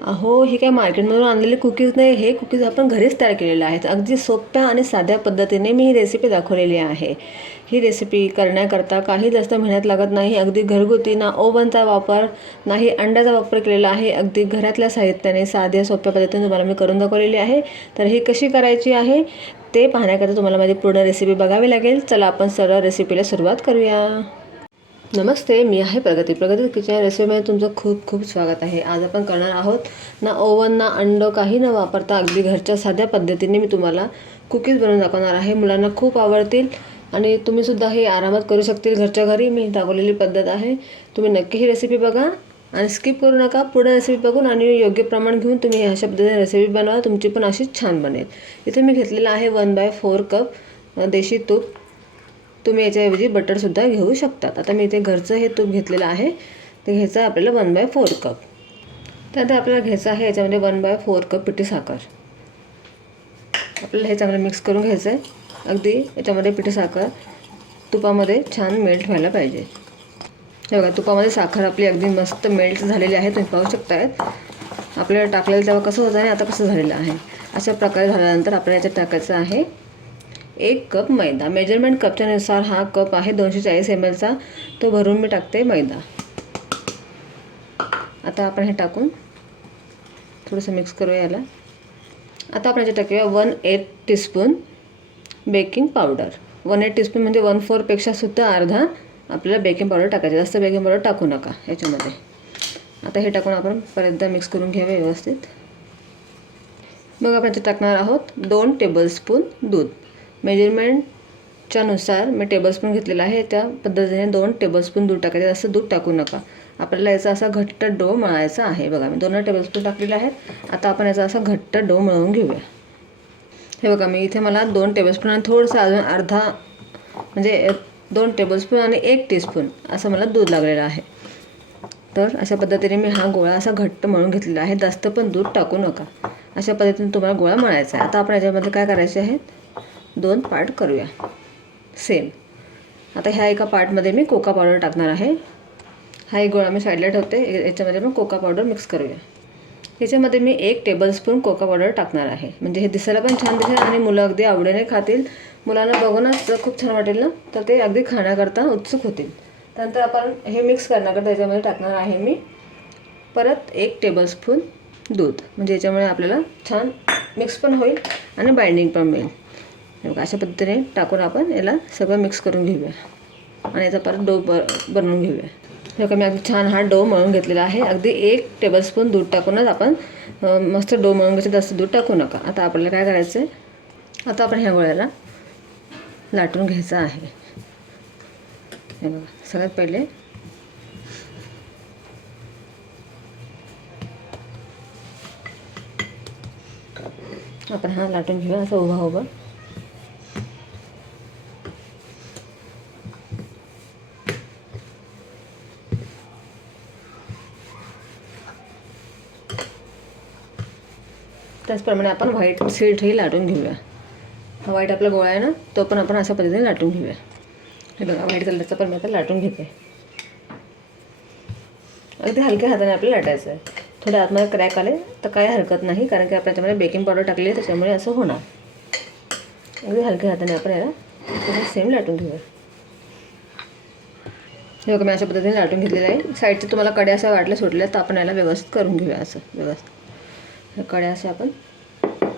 अहो हे काय मार्केटमधून आणलेले कुकीज नाही. हे कुकीज आपण घरीच तयार केलेले आहेत. अगदी सोप्या आणि साध्या पद्धतीने मी ही रेसिपी दाखवलेली आहे. ही रेसिपी करण्याकरता काही जास्त मेहनत लागत नाही. अगदी घरगुती ना ओव्हनचा वापर नाही अंड्याचा वापर केलेला आहे. अगदी घरातल्या साहित्याने साध्या सोप्या पद्धतीने तुम्हाला मी करून दाखवलेली आहे. तर ही कशी करायची आहे ते पाहण्याकरता तुम्हाला माझी पूर्ण रेसिपी बघावी लागेल. चला आपण सरळ रेसिपीला सुरुवात करूया. नमस्ते मी आहे प्रगती. प्रगती किचन रेसिपीमध्ये तुमचं खूप खूप स्वागत आहे. आज आपण करणार आहोत ना ओव्हन ना अंड काही न वापरता अगदी घरच्या साध्या पद्धतीने मी तुम्हाला कुकीज बनवून दाखवणार आहे. मुलांना खूप आवडतील आणि तुम्हीसुद्धा हे आरामात करू शकतील घरच्या घरी. मी दाखवलेली पद्धत आहे. तुम्ही नक्की ही रेसिपी बघा आणि स्किप करू नका. पुढे रेसिपी बघून आणि योग्य प्रमाण घेऊन तुम्ही अशा पद्धतीने रेसिपी बनवा. तुमची पण अशीच छान बनेल. इथे मी घेतलेलं आहे वन बाय फोर कप देशी तूप. तुम्ही याच्याऐवजी बटरसुद्धा घेऊ शकतात. आता मी इथे घरचं हे तूप घेतलेलं आहे. ते घ्यायचं आहे आपल्याला वन बाय फोर कप त्यानंतर आपल्याला घ्यायचं आहे याच्यामध्ये वन बाय फोर कप पिठी साखर. आपल्याला हे चांगलं मिक्स करून घ्यायचं आहे अगदी याच्यामध्ये पिठी साखर तुपामध्ये छान मेल्ट व्हायला पाहिजे. हे बघा तुपामध्ये साखर आपली अगदी मस्त मेल्ट झालेली आहे. तुम्ही पाहू शकतायत. आपल्याला टाकलेलं तेव्हा कसं होतं आणि आता कसं झालेलं आहे? अशा प्रकारे झाल्यानंतर आपल्याला याच्यात टाकायचं आहे एक कप मैदा. मेजरमेंट कपच्यानुसार हा कप आहे दोनशे चाळीस एम एलचा तो भरून मी टाकते मैदा. आता आपण हे टाकून थोडंसं मिक्स करूया याला. आता आपण याच्यात टाकूया one eight teaspoon baking powder one eight teaspoon म्हणजे वन फोरपेक्षासुद्धा अर्धा आपल्याला बेकिंग पावडर टाकायचे जास्त बेकिंग पावडर टाकू नका याच्यामध्ये. आता हे टाकून आपण परत मिक्स करून घेऊया व्यवस्थित. मग आपण याच्यात टाकणार आहोत दोन टेबलस्पून दूध. मेजरमेंटच्यानुसार मी टेबलस्पून घेतलेला आहे त्या पद्धतीने दोन टेबलस्पून दूध टाकायचे. जास्त दूध टाकू नका. आपल्याला याचा असा घट्ट डो मळायचा आहे. बघा मी दोन टेबलस्पून टाकलेला आहे आता आपण याचा असा घट्ट डो मळवून घेऊया. हे बघा मी इथे मला दोन टेबलस्पून आणि थोडंसं अजून अर्धा म्हणजे दोन टेबलस्पून आणि एक टीस्पून असं मला दूध लागलेलं आहे. तर अशा पद्धतीने मी हा गोळा असा घट्ट मळून घेतलेला आहे. जास्त पण दूध टाकू नका. अशा पद्धतीने तुम्हाला गोळा मळायचा आहे. आता आपण याच्यामध्ये काय करायचे आहेत दोन पार्ट करूया. सेम आता ह्या एका पार्टमध्ये मी कोका पावडर टाकणार आहे. हा एक गोळा मी साईडला ठेवते. याच्यामध्ये मग कोका पावडर मिक्स करूया. याच्यामध्ये मी एक टेबलस्पून कोका पावडर टाकणार आहे. म्हणजे हे दिसायला पण छान दिसेल आणि मुलं अगदी आवडीने खातील. मुलांना बघूनच खूप छान वाटेल ना? तर ते अगदी खाण्याकरता उत्सुक होतील. त्यानंतर आपण हे मिक्स करण्याकरता याच्यामध्ये टाकणार आहे मी परत एक टेबलस्पून दूध. म्हणजे याच्यामुळे आपल्याला छान मिक्स पण होईल आणि बाइंडिंग पण मिळेल. बघा अशा पद्धतीने टाकून आपण याला सगळं मिक्स करून घेऊया. आणि याचा परत डो ब बनवून घेऊया. हे बघा मी अगदी छान हा डो मळून घेतलेला आहे. अगदी एक टेबलस्पून दूध टाकूनच आपण मस्त डो मळून घ्यायचं जास्त दूध टाकू नका. आता आपल्याला काय करायचं आहे आता आपण ह्या गोळ्याला लाटून घ्यायचं आहे. हे बघा सगळ्यात पहिले आपण हा लाटून घेऊया असं उभा उभा त्याचप्रमाणे आपण व्हाईट सीटही लाटून घेऊया. हा व्हाईट आपला गोळा आहे ना तो पण आपण अशा पद्धतीने लाटून घेऊया. हे बघा व्हाईट कलरचा पण मी आता लाटून घेते. अगदी हलक्या हाताने आपल्याला लाटायचं आहे. थोडे आतमध्ये क्रॅक आले तर काही हरकत नाही कारण की आपण त्याच्यामध्ये बेकिंग पावडर टाकली त्याच्यामुळे असं होणार. अगदी हलक्या हाताने आपण याला सेम लाटून घेऊया. हे बघा मी अशा पद्धतीने लाटून घेतलेलं आहे. साईडचे तुम्हाला कड्या असं वाटल्या सुटल्या तर आपण याला व्यवस्थित करून घेऊया असं व्यवस्थित. ह्या कड्या अशा आपण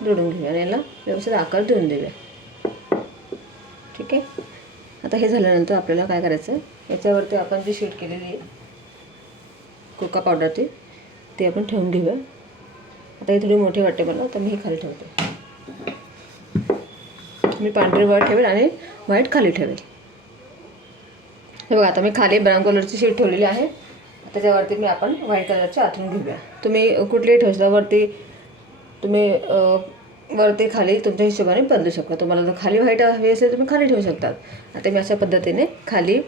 जोडून घेऊया आणि याला व्यवस्थित आकार देऊन देऊया. ठीक आहे? आता हे झाल्यानंतर आपल्याला काय करायचं? याच्यावरती आपण जी शीट केलेली आहे कोका पावडरची ती आपण ठेवून घेऊया. आता हे थोडी मोठी वाटते मला तर मी हे खाली ठेवते. मी पांढरी वर ठेवेल आणि व्हाईट खाली ठेवेल. हे बघा आता मी खाली ब्राऊन कलरची शीट ठेवलेली आहे. त्याच्यावरती मी आपण व्हाईट कलरची आतून घेऊया. तुम्ही कुठलीही ठेवू वरती तुम्ही वरती खाली तुमच्या हिशोबाने बदलू शकता. तुम्हाला जर खाली व्हाईट हवी असेल तुम्ही खाली ठेवू शकतात आता मी अशा पद्धतीने खाली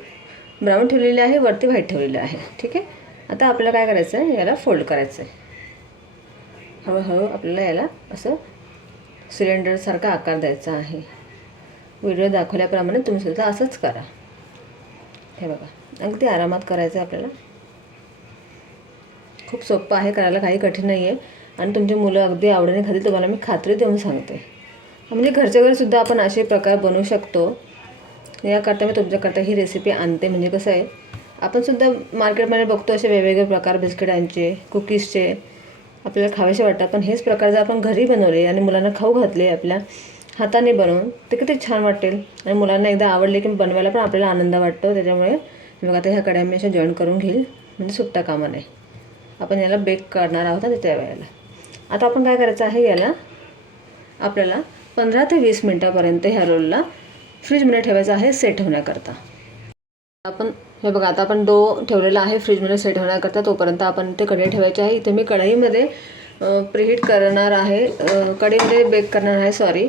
ब्राऊन ठेवलेली आहे वरती व्हाईट ठेवलेली आहे. ठीक आहे? आता आपल्याला काय करायचं आहे याला फोल्ड करायचं आहे हळूहळू आपल्याला याला असं सिलेंडरसारखा आकार द्यायचा आहे. व्हिडिओ दाखवल्याप्रमाणे तुम्ही सुद्धा असंच करा. हे बघा. अगदी आरामात करायचं आहे आपल्याला. खूप सोपं आहे करायला काही कठीण नाही आहे आणि तुमची मुलं अगदी आवडीने खातील तुम्हाला मी खात्री देऊन सांगते. म्हणजे घरच्या घरीसुद्धा आपण असे प्रकार बनवू शकतो. याकरता मी तुमच्याकरता ही रेसिपी आणते. म्हणजे कसं आहे आपण सुद्धा मार्केटमध्ये बघतो असे वेगवेगळे प्रकार बिस्किटांचे कुकीजचे आपल्याला खावेसे वाटतात. पण हेच प्रकार जर आपण घरी बनवले आणि मुलांना खाऊ घातले आपल्या हाताने बनवून ते किती छान वाटेल. आणि मुलांना एकदा आवडले की बनवायला पण आपल्याला आनंद वाटतो. त्याच्यामुळे बघा आता ह्या कड्या मी अशा जॉईन करून घेईल. म्हणजे सुट्टा कामा नाही आपण याला बेक करणार आहोत ना त्या वेळेला आता आपण काय करायचं आहे याला? आपल्याला पंधरा ते वीस मिनटापर्यंत ह्या रोलला फ्रीजमध्ये ठेवायचं आहे सेट होण्याकरता आपण हे बघा आता आपण डो ठेवलेला आहे फ्रीजमध्ये सेट होण्याकरता तोपर्यंत आपण ते कढई ठेवायचे आहे. इथे मी कढईमध्ये प्रिहीट करणार आहे कढईमध्ये बेक करणार आहे सॉरी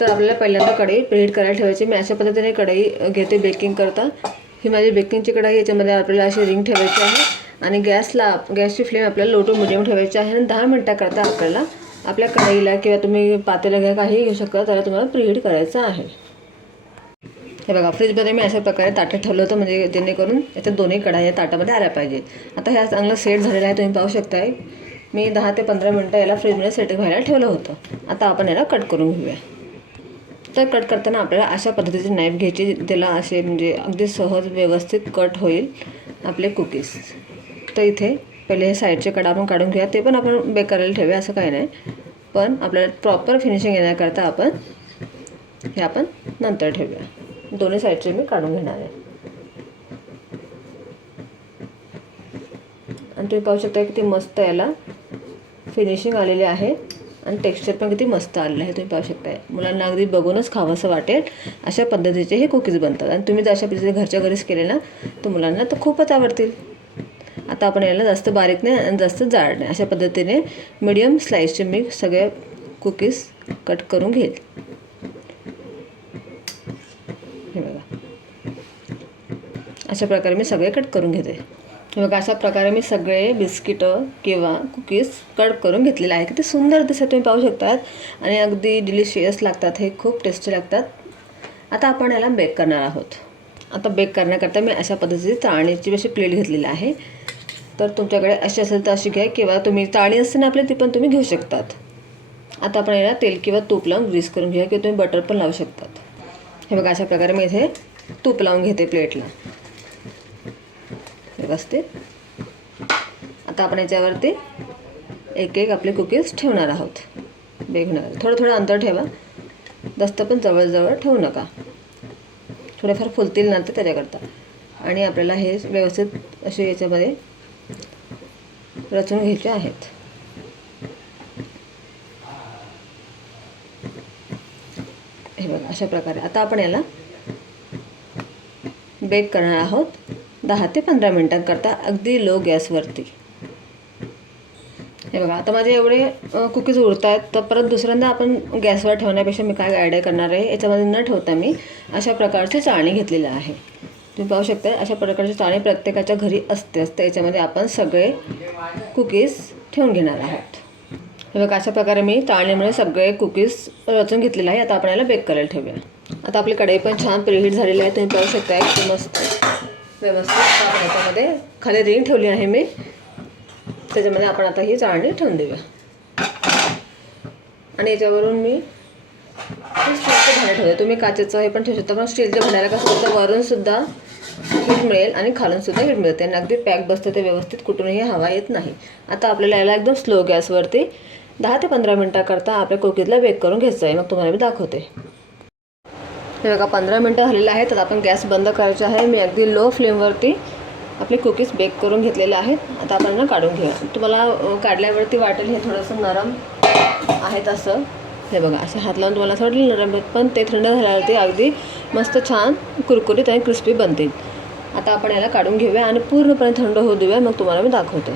तर आपल्याला पहिल्यांदा कढई प्रिहीट करायला ठेवायची. मी अशा पद्धतीने कढई घेते बेकिंग करता. ही माझी बेकिंगची कढई याच्यामध्ये आपल्याला अशी रिंग ठेवायची आहे. आणि गॅसला गॅसची फ्लेम आपल्याला लो टू मिडियम ठेवायची आहे आणि दहा मिनटाकरता आपल्याला आपल्या कढईला किंवा तुम्ही पातेला घ्या काही घेऊ शकता त्याला तुम्हाला प्रीहीट करायचं आहे. हे बघा फ्रीजमध्ये मी अशा प्रकारे ताटं ठेवलं होतं म्हणजे जेणेकरून याच्या दोन्ही कढाई या ताटामध्ये आल्या पाहिजे आता ह्या चांगलं सेट झालेलं आहे तुम्ही पाहू शकताय. मी दहा ते पंधरा मिनटं याला फ्रीजमध्ये सेट व्हायला ठेवलं होतं. आता आपण याला कट करून घेऊया. तर कट करताना आपल्याला अशा पद्धतीची नाईफ घ्यायची त्याला असे म्हणजे अगदी सहज व्यवस्थित कट होईल आपले कुकीज इथे पहिले हे साईडचे कडा आपण काढून घेऊया. ते पण आपण बेक करायला ठेवूया असं काही नाही. पण आपल्याला प्रॉपर फिनिशिंग येण्याकरता आपण हे आपण नंतर ठेवूया. दोन्ही साईडचे मी काढून घेणार आहे. आणि तुम्ही पाहू शकता किती मस्त याला फिनिशिंग आलेली आहे. आणि टेक्स्चर पण किती मस्त आलेलं आहे तुम्ही पाहू शकताय. मुलांना अगदी बघूनच खावंसं वाटेल. अशा पद्धतीचे हे कुकीज बनतात. आणि तुम्ही जर अशा पद्धतीने घरच्या घरीच केले ना तर मुलांना तर खूपच आवडतील. आता आपण याला जास्त बारीक नाही आणि जास्त जाड नाही. अशा पद्धतीने मिडियम स्लाईसचे मी सगळे कुकीज कट करून घेईल. हे बघा. अशा प्रकारे मी सगळे कट करून घेते. हे बघा अशा प्रकारे मी सगळे बिस्किटं किंवा कुकीज कट करून घेतलेले आहे. की ते सुंदर दिसत तुम्ही पाहू शकतात. आणि अगदी डिलिशियस लागतात हे खूप टेस्टी लागतात. आता आपण याला बेक करणार आहोत. आता बेक करण्याकरता मी अशा पद्धतीची चाळणीची अशी प्लेट घेतलेली आहे. तर तुमच्याकडे अशी असेल तर अशी घ्या किंवा तुम्ही चाळणी असते ना आपली ती पण तुम्ही घेऊ शकतात. आता आपण याला तेल किंवा तूप लावून ग्रीस करून घ्या किंवा तुम्ही बटर पण लावू शकतात. हे बघा अशा प्रकारे मी इथे तूप लावून घेते प्लेटला व्यवस्थित. आता आपण याच्यावरती एक एक आपले कुकीज ठेवणार आहोत. बेक थोडं थोडं अंतर ठेवा. जास्त पण जवळजवळ ठेवू नका. थोडेफार फुलतील ना ते त्याच्याकरता. आणि आपल्याला हे व्यवस्थित असे याच्यामध्ये रचून घ्यायचे आहेत. हे बघा अशा प्रकारे. आता आपण याला बेक करणार आहोत. दहा ते पंधरा मिनटांकरता अगदी लो गॅसवरती हे बघा आता माझे एवढे कुकीज उरत आहेत तर परत दुसऱ्यांदा आपण गॅसवर ठेवण्यापेक्षा मी काय आयडिया करणार आहे याच्यामध्ये न ठेवता मी अशा प्रकारची चाळणी घेतलेली आहे. तुम्ही पाहू शकता अशा प्रकारची चाळणी प्रत्येकाच्या घरी असते असते. याच्यामध्ये आपण सगळे कुकीज ठेवून घेणार आहोत. हे बघा अशा प्रकारे मी चाळणीमुळे सगळे कुकीज रचून घेतलेले आहे आता आपण याला बेक करायला ठेवूया. आता आपली कढई पण छान प्रिहीट झालेली आहे. तुम्ही पाहू शकता की मस्त व्यवस्थित याच्यामध्ये खाली रिंग ठेवली आहे मी. त्याच्यामध्ये आपण आता ही चाळणी ठेवून देऊया. आणि याच्यावरून मी स्टीलचं भांडं ठेवते. तुम्ही काचेचं हे पण ठेवू शकता. पण स्टीलच्या भांड्याला कसं होतं वरूनसुद्धा हीट मिळेल आणि खालून सुद्धा हीट मिळते आणि अगदी पॅक बसतं ते व्यवस्थित कुठूनही हवा येत नाही. आता आपल्याला याला एकदम स्लो गॅसवरती दहा ते पंधरा मिनटाकरता आपल्या कुकीजला बेक करून घ्यायचं आहे. मग तुम्हाला मी दाखवते. हे बघा पंधरा मिनटं झालेलं आहे तर आपण गॅस बंद करायचे आहे. मी अगदी लो फ्लेमवरती आपले कुकीज बेक करून घेतलेले आहेत. आता आपण काढून घेऊया. तुम्हाला काढल्यावरती वाटेल हे थोडंसं नरम आहेत असं. हे बघा असं हात लावून तुम्हाला असं वाटलं नरम पण ते थंड झाल्यावरती अगदी मस्त छान कुरकुरीत आणि क्रिस्पी बनतील. आता आपण याला काढून घेऊया आणि पूर्णपणे थंड होऊ देऊया मग तुम्हाला मी दाखवते.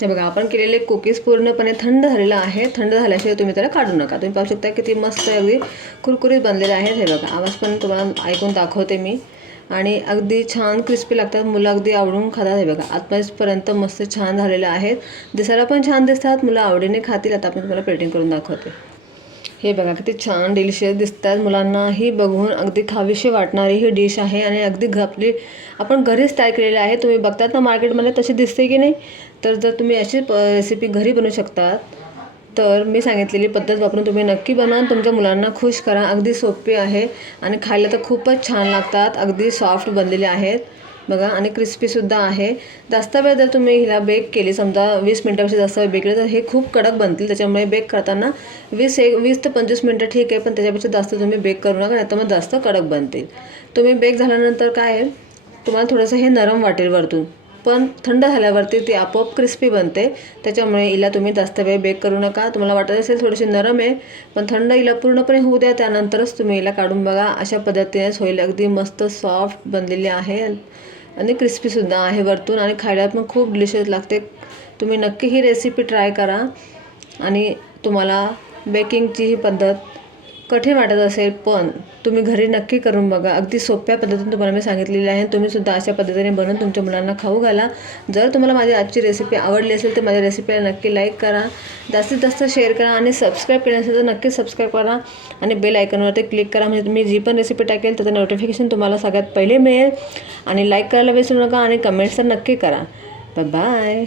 हे बघा आपण केलेले कुकीज पूर्णपणे थंड झालेलं आहे. थंड झाल्याशिवाय तुम्ही त्याला काढू नका. तुम्ही पाहू शकता किती मस्त अगदी कुरकुरीत बनलेले आहेत हे बघा. आवाज पण तुम्हाला ऐकून दाखवते मी. आणि अगदी छान क्रिस्पी लागतात. मुलं अगदी आवडून खातात हे बघा. आत्तापर्यंत मस्त छान झालेलं आहेत दिसायला पण छान दिसतात. मुलं आवडीने खातील. आता आपण तुम्हाला प्लेटिंग करून दाखवते. हे बघा किती छान डिलिशियस दिसतात. मुलांनाही बघून अगदी खावीशी वाटणारी ही डिश आहे आणि अगदी घापली आपण घरीच तयार केलेली आहे. तुम्ही बघतात ना मार्केटमध्ये तशी दिसते की नाही? तर जर तुम्ही अशी प रेसिपी घरी बनवू शकतात तर मी सांगितलेली पद्धत वापरून तुम्ही नक्की बनवा. तुमच्या मुलांना खुश करा. अगदी सोपी आहे आणि खायला तर खूपच छान लागतात. अगदी सॉफ्ट बनलेले आहेत. बघा आणि क्रिस्पीसुद्धा आहे. जास्त वेळ जर तुम्ही हिला बेक केली समजा वीस मिनटापेक्षा जास्त वेळ बेकले तर हे खूप कडक बनतील. त्याच्यामुळे बेक करताना वीस एक वीस ते पंचवीस मिनटं ठीक आहे पण त्याच्यापेक्षा जास्त तुम्ही बेक करू नका नाही तर मग जास्त कडक बनतील. तुम्ही बेक झाल्यानंतर काय आहे? तुम्हाला थोडंसं हे नरम वाटेल वरतून. पण थंड झाल्यावरती ती आपोआप क्रिस्पी बनते. त्याच्यामुळे हिला तुम्ही जास्त वेळ बेक करू नका. तुम्हाला वाटत असेल थोडीशी नरम आहे पण थंड हिला पूर्णपणे होऊ द्या. त्यानंतरच तुम्ही हिला काढून बघा. अशा पद्धतीनेच होईल. अगदी मस्त सॉफ्ट बनलेली आहे आणि क्रिस्पीसुद्धा आहे वरतून आणि खायला पण खूप डिलिशियस लागते. तुम्ही नक्की ही रेसिपी ट्राय करा आणि तुम्हाला बेकिंगची ही पद्धत कठीण वाटत असेल पण तुम्ही घरी नक्की करून बघा. अगदी सोप्या पद्धतीने तुम्हाला मी सांगितलेली आहे. तुम्हीसुद्धा अशा पद्धतीने बनवून तुमच्या मुलांना खाऊ घाला. जर तुम्हाला माझी आजची रेसिपी आवडली असेल तर माझ्या रेसिपीला नक्की लाईक करा. जास्तीत जास्त शेअर करा आणि सबस्क्राईब केलं असेल तर नक्की सबस्क्राईब करा. आणि बेल आयकॉनवरती क्लिक करा. म्हणजे तुम्ही जी पण रेसिपी टाकेल त्याचं नोटिफिकेशन तुम्हाला सगळ्यात पहिले मिळेल. आणि लाईक करायला विसरू नका आणि कमेंट्स तर नक्की करा. बाय